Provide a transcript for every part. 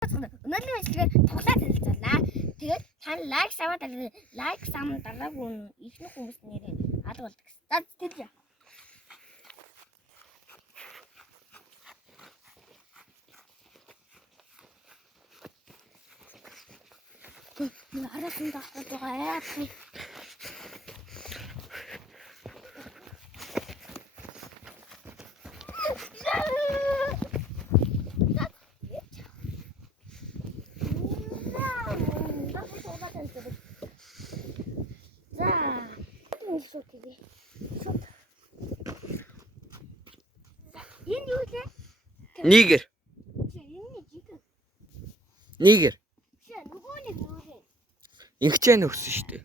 Өнөөдрийн мэдлэгээр тоглоод танилцуулаа. Тэгээд тань лайк саваад лайк сам дараагүй ихнэх хүмүүс нэрээ алга болдог. За тэр яа. Араас нь давхад байгаа. Нигер. Нигер. Ингчээ нөхсөн шүү дээ.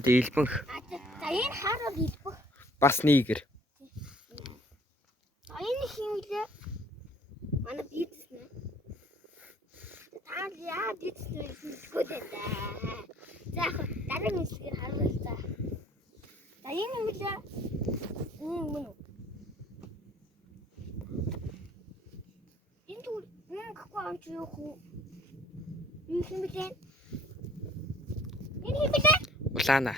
Тэг илбэнх. За энэ хараад илбэх. Бас нигер. За энэ хинглээ. Манай бизнес нэ. Та яа бизнес хэлэхгүй дээ. За яг дараагийн хэсгээр харуул за. За энэ хинглээ. Мөн. Энэ түр гэхгүй амч юу хөө. Энэ хинглээ. Энэ хинглээ. Улаана.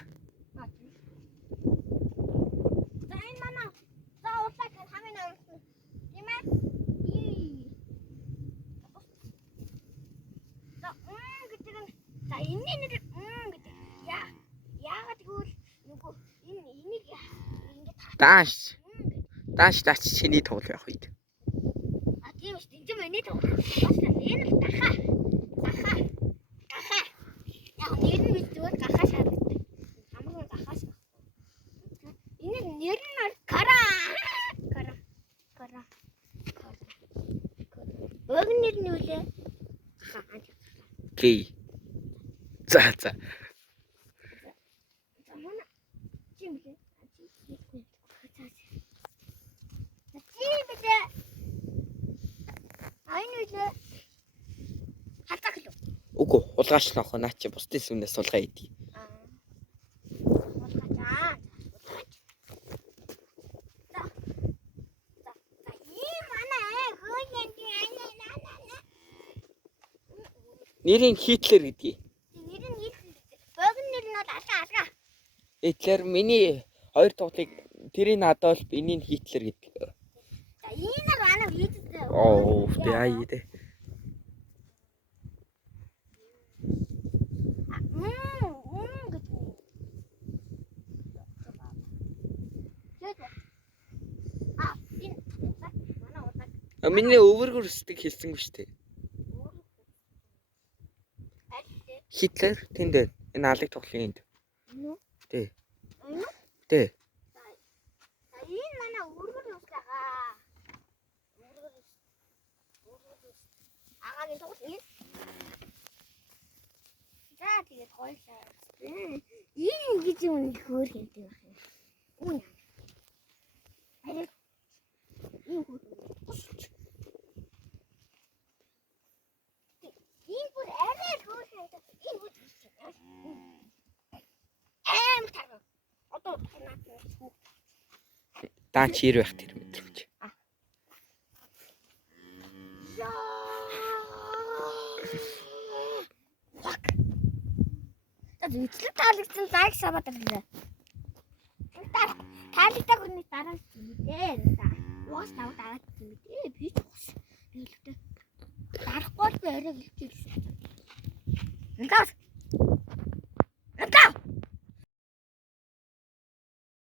За энэ манай. За улааг хамгийн амарсан. Тийм ээ. За гэдэг нь за энэ гэдэг гэдэг. Яагаад гэвэл нөгөө энэ энийг ингэж Дааш чиний тоглох явах үед. Тийм шүү дээ. Тийм миний тоглох. Энэ л гахаа. Яг нэр нь зүгээр гахаа шаарддаг. Хамгийн гахаа шаарддаг. Энэ нэр нь кара. Богн нэр нь юу лээ? Кей. За. Замана. Чимлээ. Айнүлээ. Хатаг л. Үгүй, улгаач нөх наа чи бусдын сүмнээс сулгаа идэе. Нэрийн Хитлер гэдгийг. Нэр нь Хитлер. Богн нэр нь бол алга. Хитлер миний хоёр тоглыг тэрийг надад бол энийг Хитлер гэдэг. За энэ нар манай Хитлер. Тэ аяа дээ. Миний өвөргөр өсдөг хэлсэн биш үү? Хитлер тэнд байна. Энэ алыг тоглоом энд. Тэ. Тэ. За энэ манай өвөргөр өсдөгаа. Агагийн тоглоом. За тэгээд хойлоо. Энэ гэж юм хөөр хэмтэй байх юм. Үн. Арай. Энэ хөөр. Энэ бүр арай хөөр хэмтэй. Энэ бүр. Таа. Одоо танаад. Даа чир байх тэр мэдрэмж. Эцлэг таалагдсан лайк саваад ирлээ. Таалагддаг хүний дараа нь дээ. Уус тав дараад дээ. Би ч уус. Билгтэй. Дарахгүй л арай хэлчихсэн. Ингээд